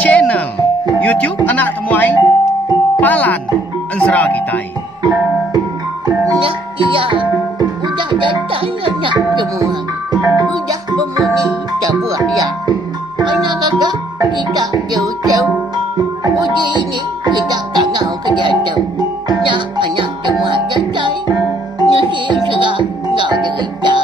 channel YouTube anak temuai Palan Ensra Kitai. Ya, iya, udah datang anak semua. Udah memenuhi sebuah ya. Anak kakak kita jauh-jauh. Uji ini kita tak mau kerja jauh. Ya, anak semua datang. Nyusi serah nggak cerita.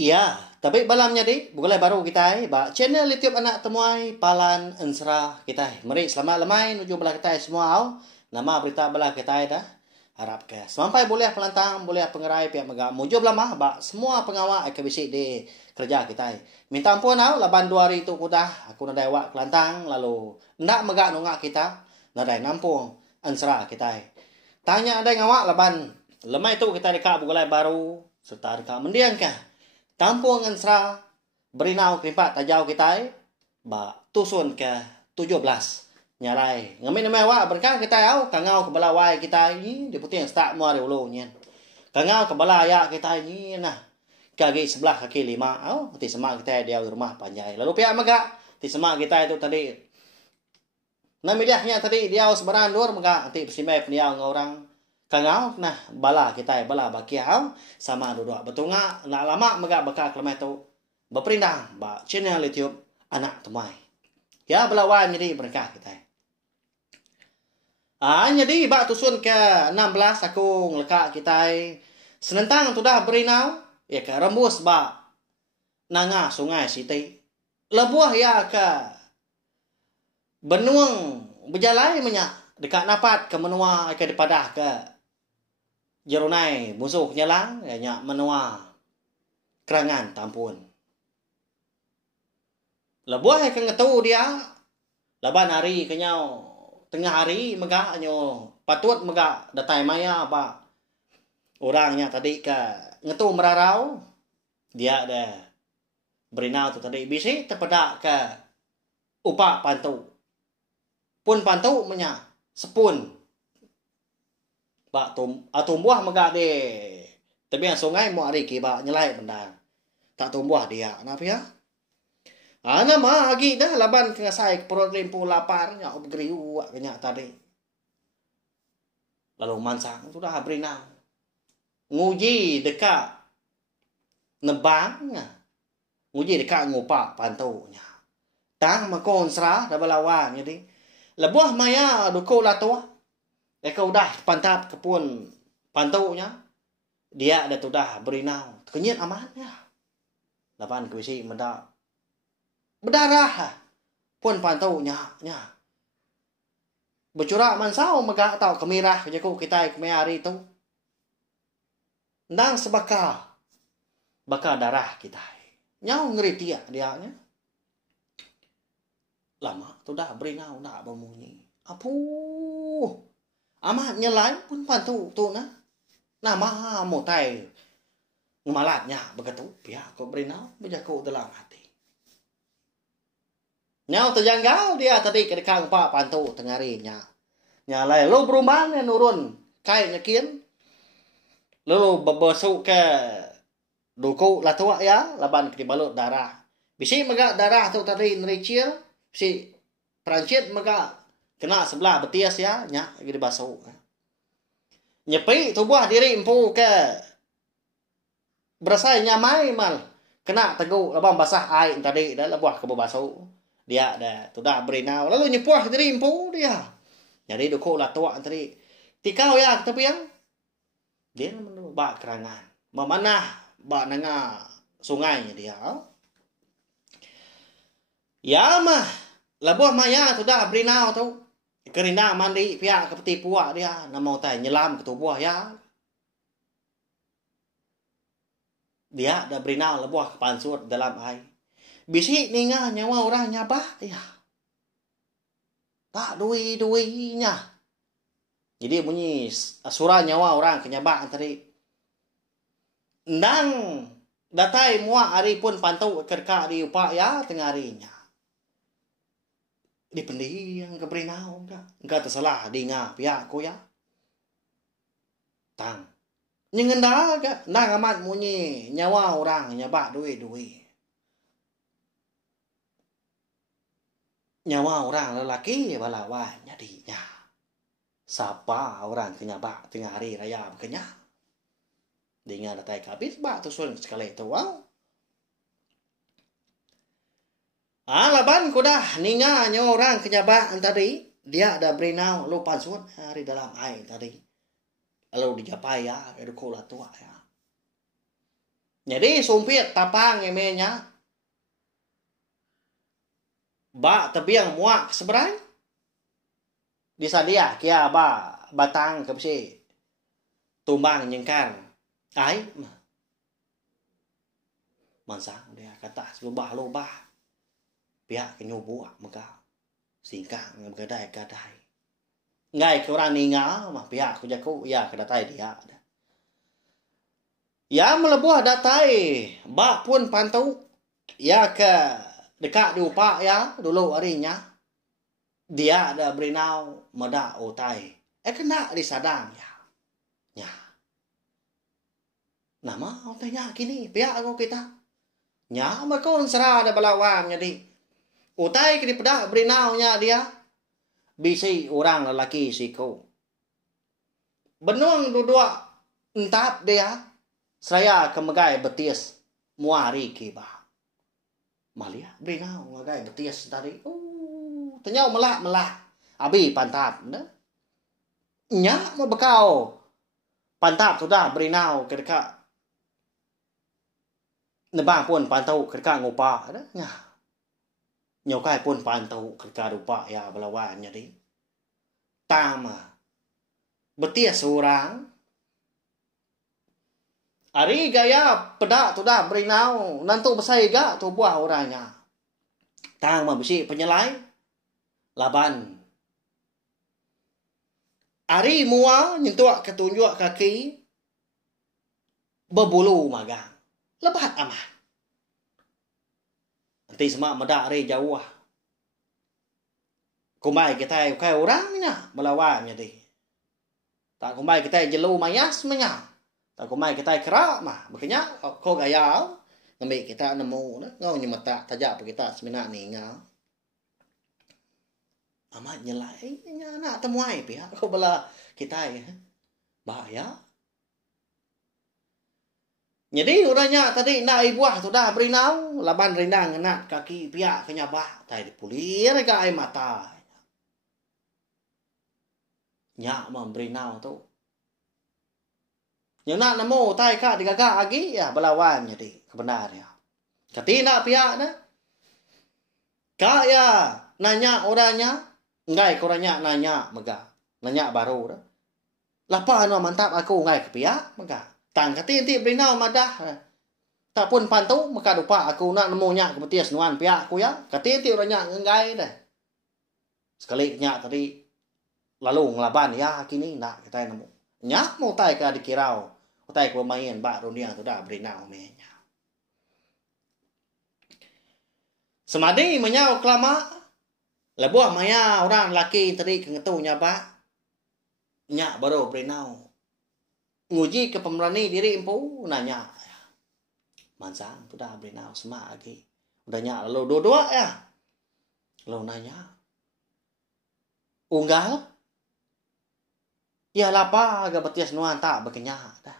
Iya, tapi balamnya di bukan baru kita ba channel YouTube anak temuai Palan Ensra kita. Mari selamat lemai nuju belah kita semua au. Nama berita belah kita dah. Harap ke sampai boleh pelantang, boleh pengerai pihak mega muju belah mah ba semua pengawal akan bisik di kerja kita. Minta ampun au laban 2 hari itu kudah aku nadai wak pelantang lalu ndak mega nungak kita nadai nampung Ensra kita. Tanya ada ngawak laban lemai itu kita dekat bukan baru serta dekat mendiang kah. Tampung Ensra berinau kerimpat tajau kita ba tusun ke 17 nyalai ngamin nama wa berkah kita au kangau ke balawai kita ni di putih start mu ari ulo nyen kangau ke balaya kita ni nah kaki sebelah kaki 5 au ti semak kita dia rumah panjai lalu pihak maga ti semak kita itu tadi namidahnya tadi dia seberandur maga ti simai peniau ngorang kangau nah bala kita bala bakiau sama duduk betunga nak lama mega baka kelemah tu berperindang ba channel YouTube anak temai ya belawan jadi berkah kita jadi ba tusun ke 16 aku ngeleka kita senentang tu dah berinau ya ke rembus ba nanga sungai siti lebuah ya ke benuang berjalai menyak dekat napat ke menua ke depadah ke jerunai musuh nyelang ya menua kerangan tampun lebuah ke ngetu dia laban hari kenyau tengah hari mega nyo patut mega datai maya apa orangnya tadi ke ngetu merarau dia ada berinau tu tadi bisi terpedak ke upak pantu pun pantu menya sepun ba tumbuh mega de tapi yang sungai mu ari ki ba nyelai benda tak tumbuh dia kenapa ya nama agi dah laban kengasai perut limpu lapar nya obgriu kenya tadi lalu mansang sudah berinang nguji dekat nebang nguji dekat ngupak pantunya tang makon sra da balawan jadi lebuah maya duko latua kau dah pantap kepun pantunya dia ada sudah berinau kenyit amannya lapan kuisi mendak berdarah pun pantunya nya bercurak mansau mega tau kemirah jaku kita kemari itu ndang sebaka baka darah kita nyau ngeri dia nya lama sudah berinau nak bemunyi apuh amat nyelai pun pantu tu na nama mau tai ngemalatnya begitu pihak kau berinau berjaku dalam hati nyau terjanggal dia tadi ke dekat pak pantu tengarinya nyalai lo berumbang nurun kai nyakin lo bebesuk ke duku latua ya laban ke balut darah bisi mega darah tu tadi nericil si perancit mega kena sebelah betias ya nyak gede basuh nyepi tubuh diri empu ke berasa nyamai mal kena teguh labang basah air tadi dah lebuah ke basuh dia dah sudah berinau lalu nyepuah diri empu dia jadi duku lah tua tadi tikau ya tapi yang dia bak kerangan memanah bak nanga sungainya dia ya mah lebuah maya sudah berinau tu kerina mandi pihak kepeti puak dia nak mau tai nyelam ke tubuh ya dia dah berinau lebuah pansut dalam air bisi ninga nyawa orang nyabah ya tak dui-duinya jadi bunyi asura nyawa orang kenyabah tadi ndang datai muak hari pun pantau kerka di upak ya tengah harinya di pendi yang keberinau enggak tersalah di ngah pihak ko ya tang Nyengenda ka nang amat munyi nyawa orang nyabak duit. Nyawa orang lelaki balawa nyadinya. Siapa orang kenyabak tengah hari raya bekenya. Dengan datai kabis bak tu sun sekali tu wow. Laban ko dah ninga nyawa orang kenyabak tadi dia ada berinau lupa sun hari dalam air tadi. Lalu dijapai ya, ada kola tua ya. Jadi sumpit tapang emenya. Ba tebiang muak seberai. Di sadia kia ba batang ke besi. Tumbang nyengkar. Ai. Mansang dia kata lubah. Pihak kenyubua maka singkang gadai. Ngai ke orang ninga mah pihak ku jaku ya ke datai dia. Ya melebuh datai. Ba pun pantau. Ya ke dekat di upak ya dulu harinya dia ada berinau meda otai kena di sadang ya nama otainya kini pihak aku kita nya makon serah ada balawang jadi otai kini pedak berinau nya dia bisi orang lelaki siku benuang dua entap dia saya kemegai betis muari kibah Malia berinau ngagai betis tadi. Ternyau melak. Abi pantap. Nyak mau bekau. Pantap sudah berinau ke dekat. Nebang pun pantau ke dekat ngupa. Nyokai pun pantau ke dekat rupa ya belawan jadi. Tama. Betis orang. Ari gaya pedak tu dah berinau. Nantu besai gak tu buah orangnya. Tang mah besi penyelai. Laban. Ari mua nyentuak ketunjuk kaki. Berbulu magang. Lebat aman. Nanti semak medak ari jauh. Kumai kita kai orangnya melawan jadi. Tak kumai kita jelu mayas menyang. Aku mai kita kerak mah, makanya kau gaya ngambil kita nemu nah, ngau nyemata tajak apa kita semina ni ngau. Amat nyelai nya nak temuai pihak kau bela kita ya. Bahaya. Jadi orangnya tadi nak ibuah tu dah berinau, laban rendang nak kaki pihak kenyabah, tai dipulir ke air mata. Nyak memberinau tu. Yang nak nemu tai kak digagak lagi ya belawan jadi kebenarnya. Kati nak pihak na. Kak ya nanya orangnya, ngai orangnya nanya mega. Nanya baru dah. Lapa no mantap aku ngai ke pihak mega. Tang kati nanti berinau madah. Tak pun pantau maka lupa aku nak nemunya ke betis nuan pihak aku ya. Kati nanti orangnya ngai dah. Sekali nyak tadi lalu ngelaban ya kini nak kita nemu. Nyak mau tai ka dikirau. Tai ko main ba dunia tu dah berinau menya. Semadi menyau kelama. Lebuah maya orang laki tadi kengetunya ba. Nyak baru berinau. Nguji ke pemberani diri empu nanya. Mansang tu dah berinau semak lagi. Udah nyak lalu dua-dua ya. Lalu nanya. Unggal. Ya lapa agak betis nuan tak berkenyak dah.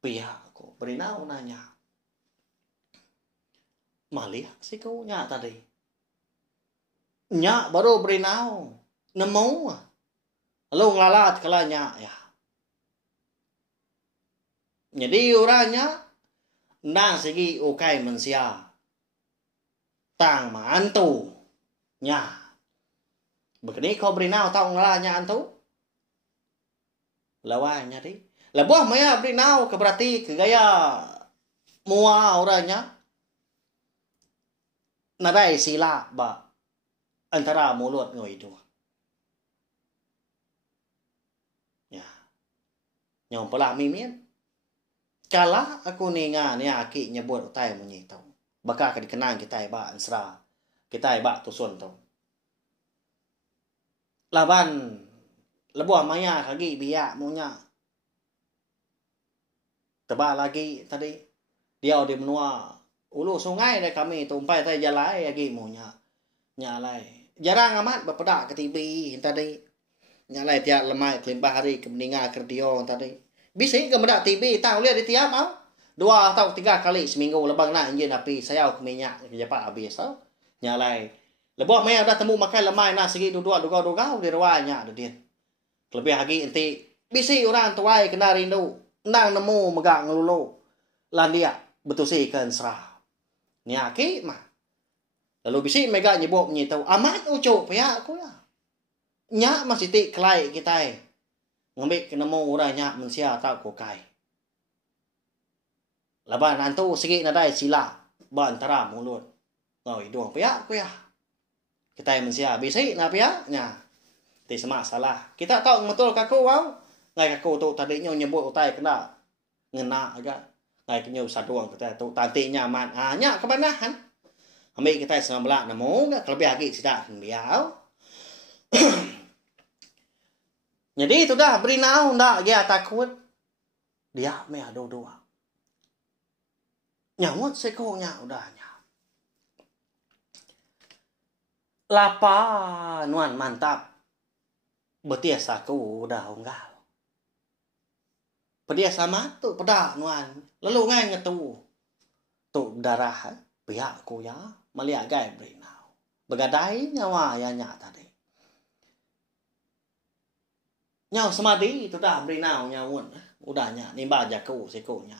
Pihak aku berinau nanya. Malih si kau nyak tadi. Nyak baru berinau. Nemu. Lalu ngelalat kala nyak ya. Jadi orangnya. Nang segi ukai mensia. Tang ma antu. Nyak. Begini kau berinau tau ngelalanya antu. Lawannya di. Lebuah maya berinau ke berarti ke gaya mua orangnya. Nadai sila ba antara mulut ngoi itu. Ya. Nyong pala mimin. Kala aku ninga ni aki nyebut utai munyi tau. Baka ka dikenang kita ba ansra. Kita ba tusun tau. Laban lebuah maya kagi biak munya. Tebal lagi tadi. Dia di menua ulu sungai deh kami tumpai tadi jalai lagi mau nyalai. Jarang amat berpedak ke TV tadi. Nyalai tiap lemai kelimpah hari kemeninga kerdio tadi. Bisa ke medak TV tahu lihat di tiap mau. 2 atau 3 kali seminggu lebang nak injin api saya ke minyak ke japa habis tau. Nyalai. Lebah mai dah temu makan lemai nak segi dua di ruanya ada dia. Lebih lagi enti bisi orang tuai kena rindu. Nang nemu megak ngelulu. Landia betul sih kan serah. Niaki mah. Lalu bisi mega nyebok nyitau amat ucuk pihak aku ya. Nya masih tik kelai kita ngambil kenemu orang nyak mensia tak kokai. Laban nantu segi nadai sila bantara mulut. Ngoi doang pihak aku ya. Kita mensia bisi na pihak nya. Ti semak salah. Kita tahu betul kaku wow. Ngai kaku tu tadinya nyebut utai kena ngena agak. Ngai kenyo saduang kita tu tanti nyaman. Nya kebanahan. Ambil kita senang belak nemu lebih lagi tidak biau. Jadi itu dah beri nau ndak dia takut. Dia me ado dua. Nyamut sekonya udahnya. Lapa nuan mantap. Betia saku udah unggal. Pedia sama tu pedak nuan. Lalu ngai ngetu. Tu darah pihak ku ya. Melihat gai beri nau. Begadai nyawa ya nyak tadi. Nhau samadhi itu dah beri nau nyawun. Udahnya nimba jaku sekunya.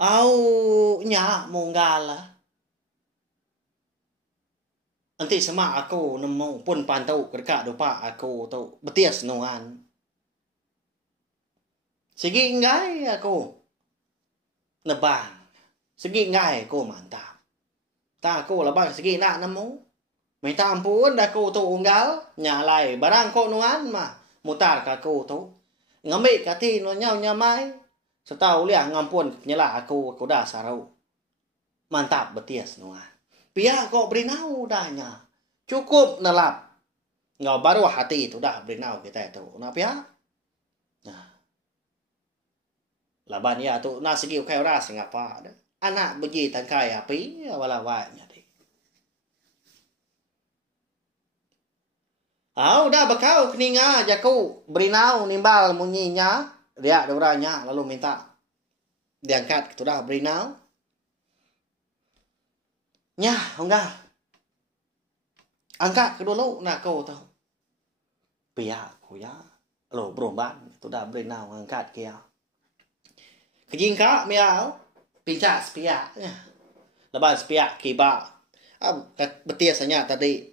Au nya munggal lah. Nanti semak aku nemu pun pantau kerja dupa aku tu betias nuan. Segi ngai aku nebang. Segi ngai aku mantap. Tak aku lebang segi nak nemu. Minta ampun dah aku tu unggal nyalai barang ko nuan mah mutar ka aku tu. Ngambil kati no nyau nyamai. Setahu liang ngampun nyela aku dah sarau. Mantap betias nuan. Pihak kok beri nau dahnya. Cukup nelap. Ngau baru hati itu dah beri nau kita itu. Nah pihak. Nah. Laban ya tu nak segi ukai ras ngapa dah. Anak beji tangkai api wala-walanya deh. Dah bekau keninga jaku beri nau nimbal munyinya. Dia doranya lalu minta diangkat itu dah beri nau. Nya, enggak. Angkat ke dulu nak kau tahu. Pihak aku ya. Lo beromban itu dah beri nau angkat kia. Kejingka miau. Pincak sepiak. Lepas sepiak kiba. Betiasanya tadi.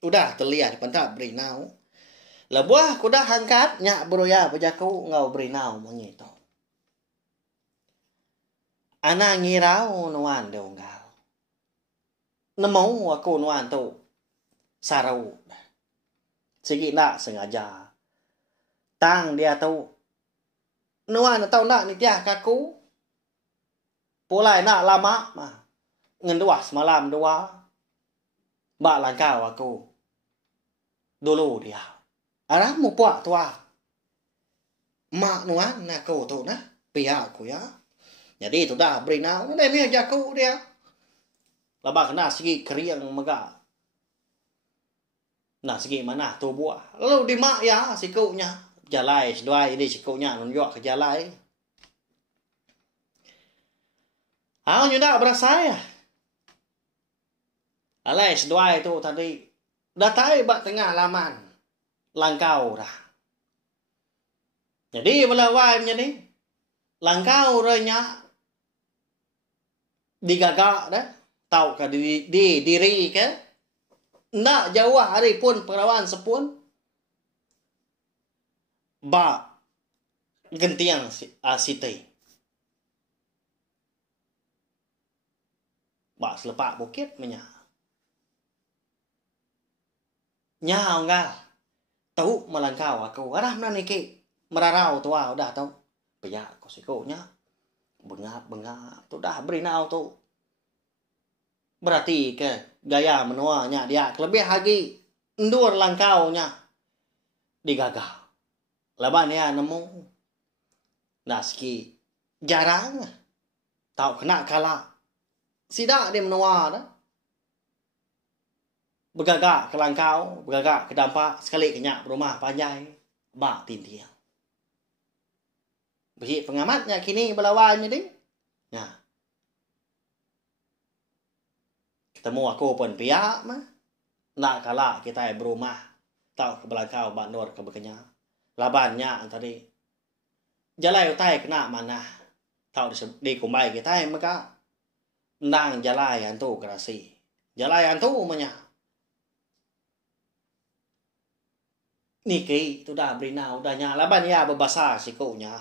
Udah terlihat pantat beri nau. Lebuah aku dah angkat. Nyak beroya pejaku ngau beri nau menyitu. Anak ngirau nuan dia unggal. Nemu aku nuan tu sarau. Segi nak sengaja. Tang dia tu. Nuan tahu nak ni dia kaku. Pulai nak lama mah. Ngendua semalam dua. Bak langkau aku. Dulu dia. Arah mu puak tua. Mak nuan nak aku tu nah. Pihak aku ya. Jadi tu dah beri nau. Ini mi jaku dia. Labang kena segi keriang megak. Nah segi mana tu buah. Lalu di mak ya sikunya. Jalai seduai ini sikunya nunjuk ke jalai. Nyudak berasa ya. Alai seduai tu tadi. Datai bak tengah laman. Langkau dah. Jadi belawai menjadi. Langkau renya. Digagak dah. Tahu ke diri ke? Nak jauh hari pun perawan sepun. Ba gentiang siti. Ba selepak bukit menya. Nyau enggak. Tahu melangkau aku. Arah mana niki merarau tua udah tahu. Paya aku sikonya. Bengap. Tu dah beri nau tu. Berarti ke gaya menuanya dia lebih lagi endur langkaunya digagah. Laban ya nemu Nah siki jarang tahu kena kalah. Sidak dia menua dah. Bergagak ke langkau, bergagak ke dampak, sekali kenyak rumah panjai, bak tintiang. Beri pengamatnya kini berlawannya ding. Nah. Ketemu aku pun pihak mah. Nak kalah kita berumah. Tahu ke belakang bak nur ke bekenya. Labannya tadi. Jalai utai kena mana. Tahu di kumbai kita maka. Nang jalai antu kerasi. Jalai antu menya. Niki tu dah berina udahnya. Laban ya berbasa sikunya.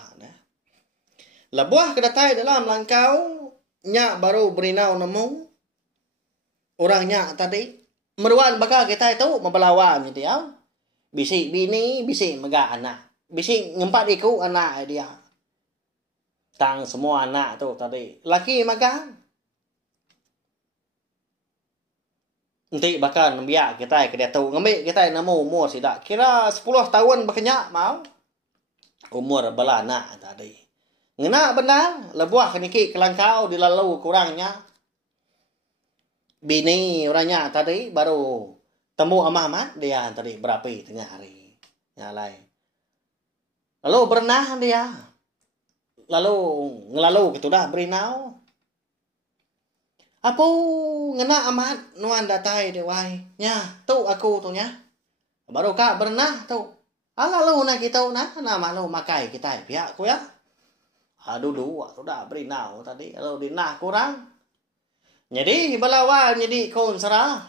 Labuah kedatai dalam langkau. Nyak baru berina nemu. Orangnya tadi. Meruan bakal kita itu membelawan gitu ya. Bisik bini, bisik megah anak. Bisik ngempat ikut anak dia. Tang semua anak tu tadi. Laki megah. Nanti bakal membiak kita ke dia tu. Ngambil kita nemu umur sidak. Kira 10 tahun berkenyak mau. Umur bela anak tadi. Ngena benar. Lebuah kenikik kelangkau dilalu kurangnya. Bini orangnya tadi baru temu amat dia tadi berapi tengah hari. Nyalai. Lalu berenah dia. Lalu ngelalu gitu dah berinau. Apa ngena amat nuan datai dia wai. Nya, tu aku tu nya. Baru kak berenah tu. Lalu nak kita nak nama lu makai kita pihak ku ya. Aduh dua tu dah berinau tadi. Lalu dinah kurang. Jadi balawan jadi kon serah.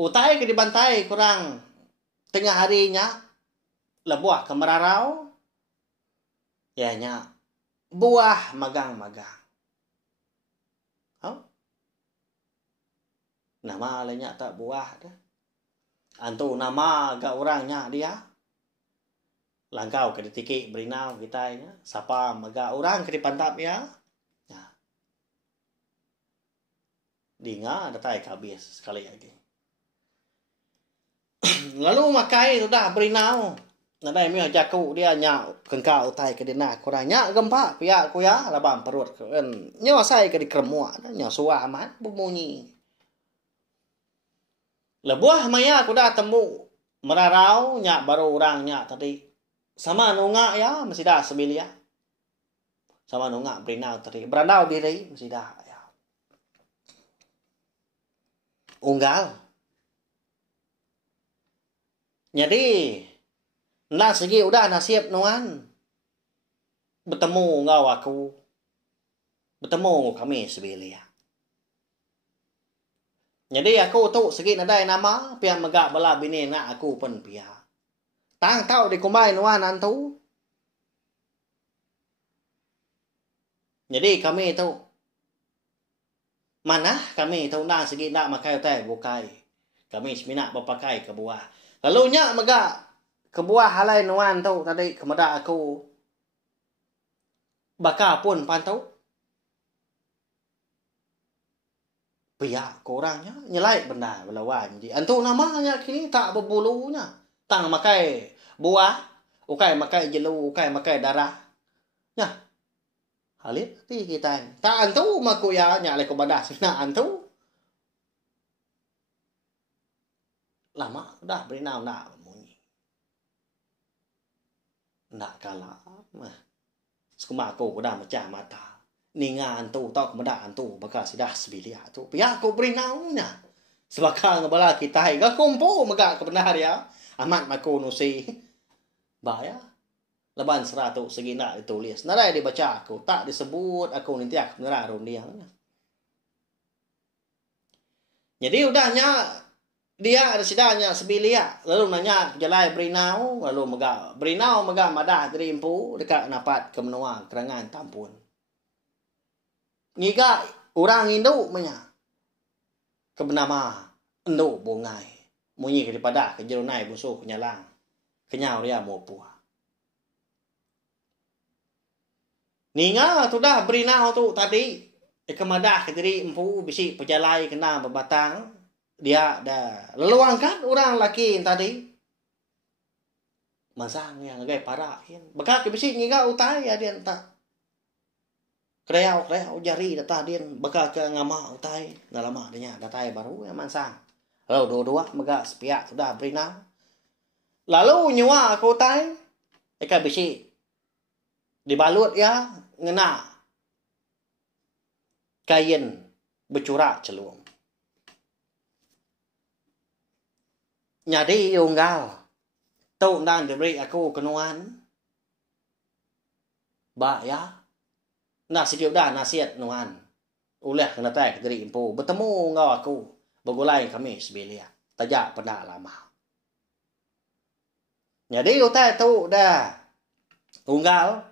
Utai ke dibantai kurang tengah harinya. Lebuah ke merarau. Ya nya. Buah magang-magang. Nama lainnya tak buah dah. Antu nama agak orangnya dia. Langkau ke ditikik berinau kita nya. Siapa agak orang ke dipantap ya. Ya. Dinga datai habis sekali lagi. Lalu makai sudah berinau. Nadai mi jaku dia nya kengkau utai ke dina kurangnya gempa pihak ku ya labam perut kan. Nyawa saya ke di kremua nya suah amat berbunyi. Lebuah maya aku dah temu merarau nya baru orangnya tadi sama nunga ya masih dah sebilia sama nunga berinau tadi berandau diri masih dah ya unggal jadi nah segi udah nasib nuan bertemu ngau aku bertemu kami sebilia. Jadi aku tu segi nadai nama pihak megak bala bini nak aku pun pihak. Tang tahu di kumbai nuan antu. Jadi kami tu mana kami tu nak segi nak makai utai bukai. Kami semina berpakai ke buah. Lalu nya megak ke buah halai nuan tu tadi kemedak aku. Baka pun pantau. Pihak korangnya nyelai benar berlawan. Jadi antu namanya kini tak berbulunya. Tang makai buah, ukai makai jelu, ukai makai darah. Ya. Halit ti kita. Tak antu maku ya nya le ko badas na antu. Lama dah berinau nak munyi. Nak kalah. Sekuma aku dah mecah mata. Ninga antu tau kemedak antu bakal sidah sebilia tu. Pihak aku berinaunya. Sebakal ngebala kita ga kumpu megak kebenar ya. Amat maku nusi. Bahaya. Leban 100 segi nak ditulis. Nadai dibaca aku. Tak disebut aku nintiak benar rundiangnya. Jadi udahnya dia ada sidahnya sebilia. Lalu nanya jalai berinau. Lalu megak berinau megak madah dari impu. Dekat napat kemenua kerangan tampun. Ngiga orang Indo menya. Kebenama Indo bongai. Munyi daripada ke jerunai busuh kenyalang. Kenyau dia mau puah. Ninga tu dah berinau tu tadi. Kemadah ke diri empu bisi pejalai kena berbatang. Dia dah leluangkan orang laki tadi. Masang yang gay para yan. Baka kibisi ngiga utay adian ta. Kreaw jari data din baka ke ngama utay dalama adanya datai baru yang mansang. Lalu dua-dua maga sepihak sudah berina. Lalu nyewa aku utay eka bisi dibalut ya ngena kain bercurak celung. Nyadi unggal tau dan diberi aku kenuan ba ya nah sikit dah nasihat nuan ulah kena tak dari impu bertemu ngau aku begulai kami sebelia tajak pada lama jadi utai tu dah unggal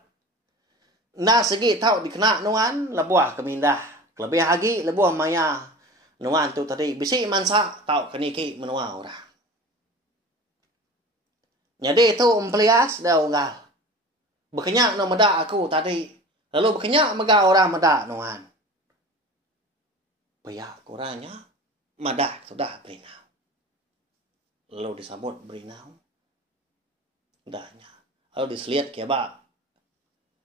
nah segi tau dikena nuan lebuah kemindah lebih lagi lebuah maya nuan tu tadi bisi mansa tau keniki menua orang. Jadi itu empelias dah unggal. Berkenyak no meda aku tadi. Lalu berkenyak mega orang meda nuan. Bayak kurangnya meda sudah berinau. Lalu disambut berinau. Dahnya. Lalu diselihat ke bak.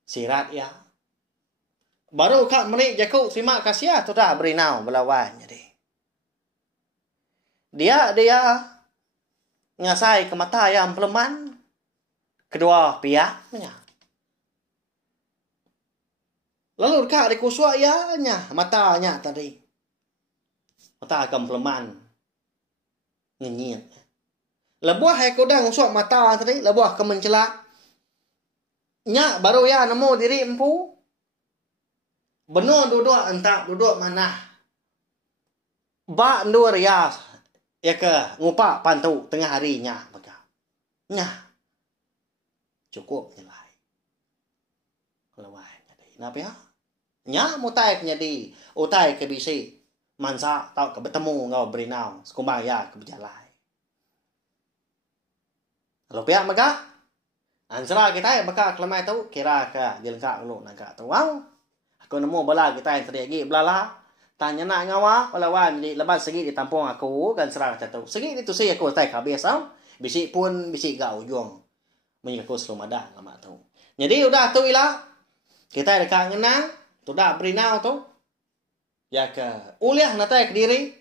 Sirat ya. Baru kak menik jaku terima kasih sudah berinau belawan jadi. Dia ngasai ke mata yang peleman kedua pihaknya. Lalu dekat di kusua ianya matanya tadi. Mata akan peleman ngenyit. Lebuah hai kodang usuk mata tadi, lebuah ke mencelak. Nya baru ya nemu diri empu. Benar duduk entah duduk mana. Ba ndur ya ya ke ngupak pantu tengah harinya maka nya cukup nilai lewai jadi napa ya nya mutai jadi utai ke bisi mansa tau ke bertemu ngau berinau sekumbang ya ke berjalai lalu pihak maka ansra kita maka kelemai tu kira ke jelengkak lu naga tu wow aku nemu bala kita yang terjadi belala tanya nak ngawa lawan di lepas segi ditampung aku kan serang tu segi itu saya aku tai habis bisi pun bisi gak ujung menyaku selumada lama tu jadi udah tu ila kita dekat ngenang tu dah berinau tu ya ke uliah natai ke diri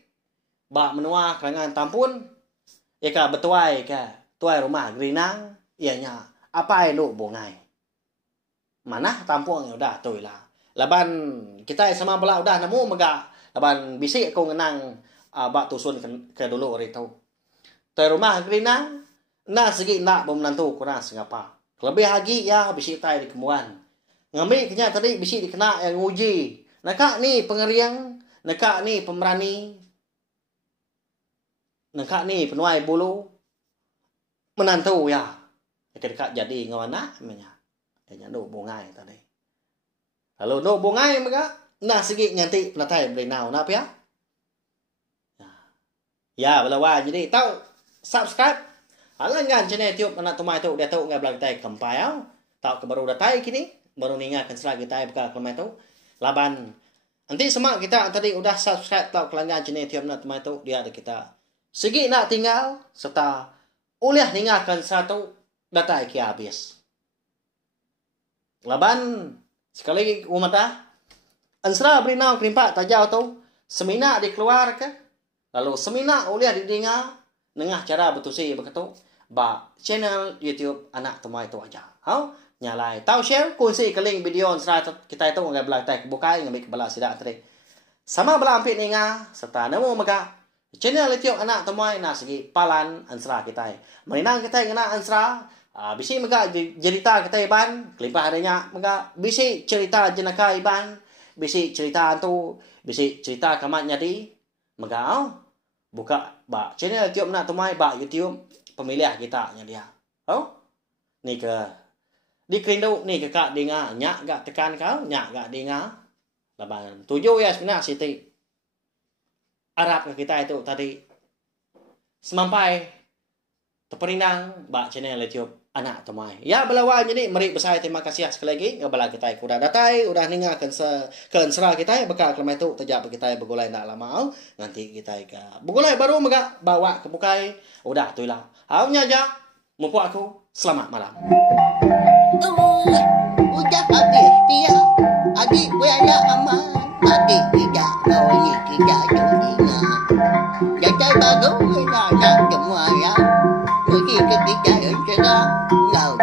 bak menua kerangan tampun ya ke betuai ke tuai rumah gerinang ianya apa yang bongai mana tampung udah tu ila laban kita sama pula udah nemu mega laban bisik aku ngenang bak tusun ke dulu hari tu. Te rumah gerinang na segi nak menantu kurang sengapa. Lebih lagi ya bisik tai di kemuan. Ngambil kenya tadi bisik dikena yang uji. Nakak ni pengeriang, nakak ni pemberani. Nakak ni penuai bulu. Menantu ya. Dekat jadi ngawana namanya. Kanya do bungai tadi. Lalu do bungai maka nah segi nyanti penatai berinau napa ya? Ya belawan jadi tahu subscribe alangan channel YouTube anak tumai tu dia tahu ngai belang tai kampai tahu ke baru datai kini baru ningakan selagi tai buka kampai tu laban nanti semak kita tadi udah subscribe tahu kelangan channel YouTube anak tumai tu dia ada kita segi nak tinggal serta uliah ningakan satu datai ki habis laban sekali umata ansra berinau kerimpak tajau tu semina dikeluar ke lalu semina uliah didengar nengah cara betusi begitu ba channel YouTube anak tumai tu aja nyalai tahu share kunci ke link video ansra kita itu ngai belah tai bukai ngambil kebala sida tadi sama belah ampit ninga serta nemu maka channel YouTube anak tumai nak segi palan ansra kita menang kita ngena ansra bisi maka cerita kita iban kelimpah adanya maka bisi cerita jenaka iban bisi cerita tu bisi cerita kamat nyadi maka buka ba channel YouTube nak tumai ba YouTube pemilih kita nya dia ni ke di kerindu ni ke kak dengar nyak gak tekan kau nyak gak dengar laban tujuh ya sebenarnya siti Arab ke kita itu tadi semampai terperinang ba channel YouTube anak tumai ya belawan jadi mari besar terima kasih sekali lagi ngabala kita udah datai udah ningakan keensra kita bakal kelemai tu terjak kita bergulai nak lama nanti kita bergulai baru mega bawa ke bukai udah tu lah haunya aja mumpuk aku Selamat malam. Udah habis dia. Adik berada aman. Adik tidak mau ni tidak telinga. Jatuh baru nak semua ya. Pergi ketika cerah. Kau